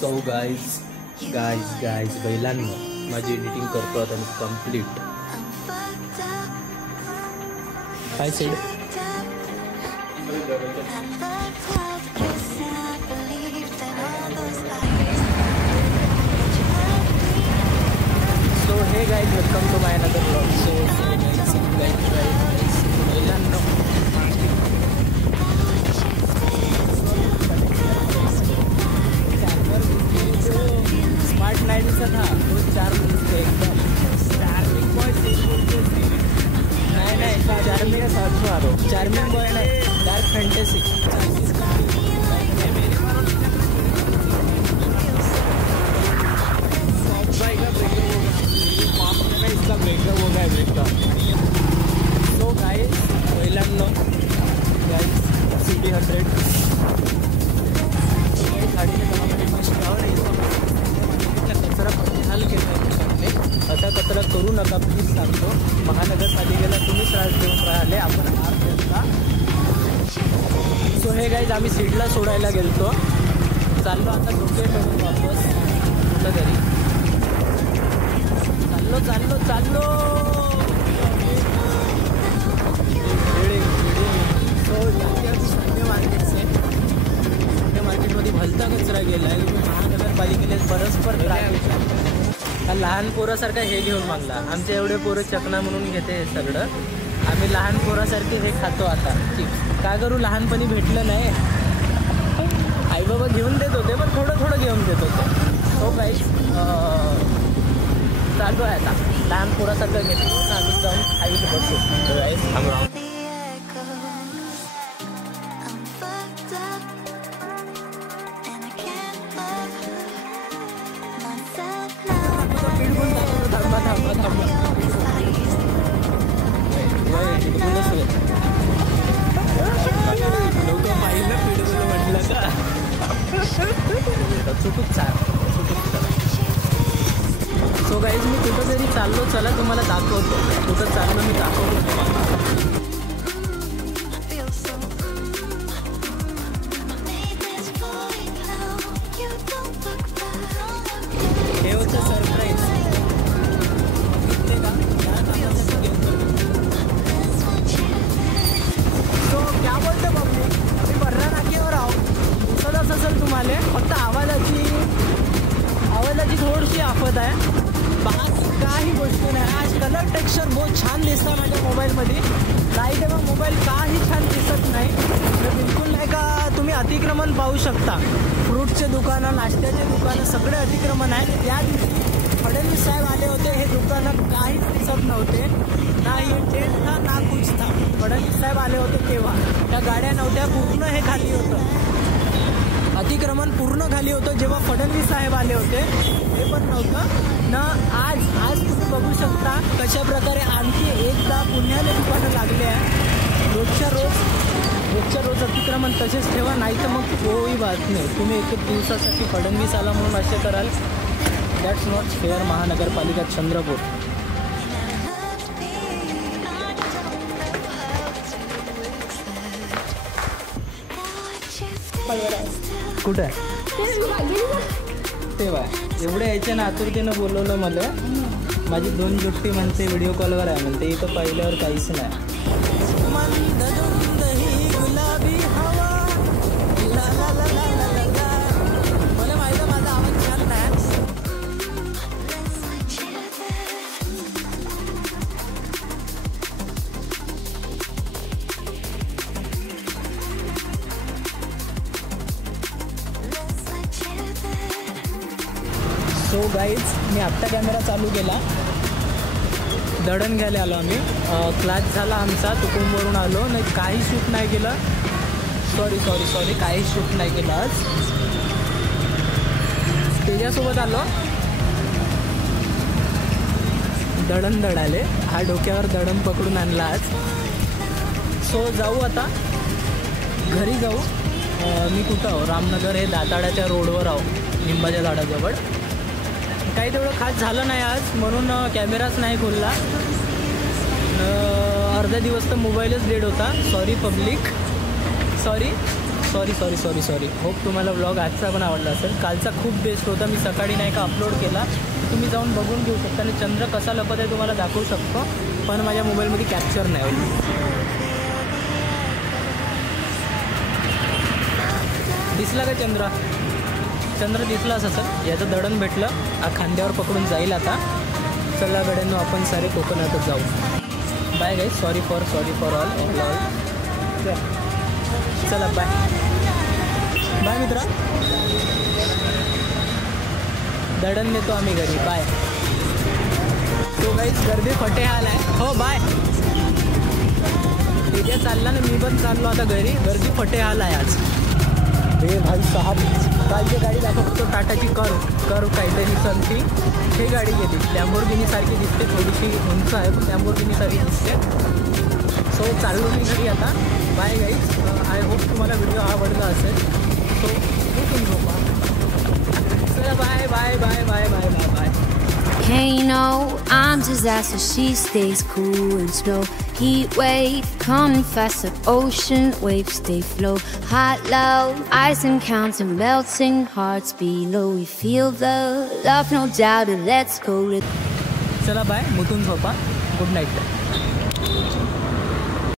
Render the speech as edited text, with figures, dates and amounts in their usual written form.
So guys बैलांनो माझी editing करतो आता मी कंप्लीट. काय said so hey guys welcome to my another vlog. So बैलांनो स्मार्ट 9 चा था तो 4 मिनट एकदम चार्मिंग बॉय नहीं चार्मिंग है 700 आ रहा चार्मिंग बॉय नहीं डार्क फैंटेसी इसका ब्रेकअप हो गया ब्रेकअप. सो गाइस बैलांनो गाइस सिटी 100 असा कचरा करू नका प्लीज सांगतो. महानगरपालिकेला तुम्ही त्रास देऊन राहिले आपण आर. सो हे गाईज आम्ही सीडला सोडायला गेलतो. चाललो आता डोके करून वापस आपल्या घरी. चाललो मार्केटमध्ये भलता कचरा गेला आहे. महानगरपालिकेला परस्पर लहान पोरासारखा हे घेऊन मागला. आमचे एवढे पोरं चकना म्हणून घेते हे सगळं. आम्ही लहान पोरासारखे हे खातो आता. काय करू लहानपणी भेटलं नाही. आई बाबा घेऊन देत होते पण थोडं घेऊन देत होते. हो गाईस चालू आहे आता लहान पोरासारखं घेतो आम्ही जाऊन खायला बसतो. गाईस लोक पाहिलं पिढीला म्हटलं का चुकूच सो गाईज मी कुठं तरी चाललो. चला तुम्हाला दाखवतो कुठं चाललो मी दाखवतो तुम्हाला. हे होतं सरप्राईज. तो क्या बोलते बाबू मी बर्रा नाक्यावर आहो. दिसतच असेल तुम्हाला फक्त आवाजाची थोडीशी आफत आहे. बाकी काही गोष्टी नाही. आज कलर टेक्स्चर बहुत छान दिसतं माझ्या मोबाईलमध्ये. नाही तेव्हा मोबाईल काही छान दिसत नाही. बिलकुल नाही का तुम्ही अतिक्रमण पाहू शकता. फ्रूटचे दुकानं नाश्त्याचे दुकानं सगळे अतिक्रमण आहे. त्या दिवशी फडणवीस साहेब आले होते. हे दुकानं काहीच दिसत नव्हते. ना हे ट्रेन था ना कुछ था. फडणवीस साहेब आले होते तेव्हा त्या गाड्या नव्हत्या. पूर्ण हे खाली होतं. अतिक्रमण पूर्ण खाली होतं जेव्हा फडणवीस साहेब आले होते. हे पण नव्हतं ना. आज तुम्ही बघू शकता कशा प्रकारे आणखी एकदा पुण्याला दुकानं लागले आहे. रोजच्या रोज अतिक्रमण तसेच ठेवा. नाही तर मग कोई बात नाही. तुम्ही एक दिवसासाठी फडणवीस आला म्हणून असे कराल. That's not fair. महानगरपालिका चंद्रपूर. कुठं आहे तेव्हा एवढे यायचे ना आतुरतेनं बोलवलं मला. माझी 2 जुट्टी म्हणते व्हिडिओ कॉलवर आहे म्हणते. इथं पाहिल्यावर काहीच नाही. मला माहिती माझा आवाज छान नाही. सो गाईज मी आत्ता कॅमेरा चालू केला. दळण घ्यायला आलो आम्ही. क्लास झाला आमचा. तुकुंबवरून आलो नाही. काही शूट नाही केलं. सॉरी काही शूट नाही केलं आज. त्याच्यासोबत आलो दळण दळाले. हा डोक्यावर दळण पकडून आणला आज. सो जाऊ आता घरी जाऊ. मी कुठं आहो रामनगर हे दाताड्याच्या रोडवर आहो लिंबाच्या झाडाजवळ. काही तेवढं खास झालं नाही आज म्हणून कॅमेराच नाही खोलला. अर्धा दिवस तर मोबाईलच डेड होता. Sorry public sorry. Sorry hope तुम्हाला व्लॉग आजचा पण आवडला असेल. कालचा खूप बेस्ट होता. मी सकाळी नाही का अपलोड केला, तुम्ही जाऊन बघून घेऊ शकता. आणि चंद्र कसा लपत आहे तुम्हाला दाखवू शकतो, पण माझ्या मोबाईलमध्ये कॅप्चर नाही होईल. दिसला का चंद्र दिसलाच असेल. याचं दडण भेटलं, खांद्यावर पकडून जाईल आता. चला गड्यांनो, आपण सारे कोकणातच जाऊ. Bye guys, sorry for all. चला बाय मित्रा. दडण देतो आम्ही घरी. बाय. तो गाईज गर्दी फटे हाल आहे. हो बाय. तिथे चालला ना, मी पण चाललो आता घरी. गर्दी फटे हाल आहे आज. हे भाई साहब, कालची गाडी दाखवतो टाटाची कर काहीतरी संथी. हे गाडी घेतली. लॅम्बोर्गिनी सारखी दिसते, थोडीशी उंच आहे पण लॅम्बोर्गिनी सारखी दिसते. सो चाललो मी घरी आता. Bye guys. आय होप तुम्हाला व्हिडिओ आवडला असेल. सो उठून झोपा. चला bye bye bye bye bye bye bye. Hey, no, I'm disaster. She stays cool and slow. Heat wave coming faster. Ocean waves stay flow. Hot love, ice and counting, melting hearts below. We feel the love, no doubt. Let's go. चला bye. मुतून झोपा. Good night.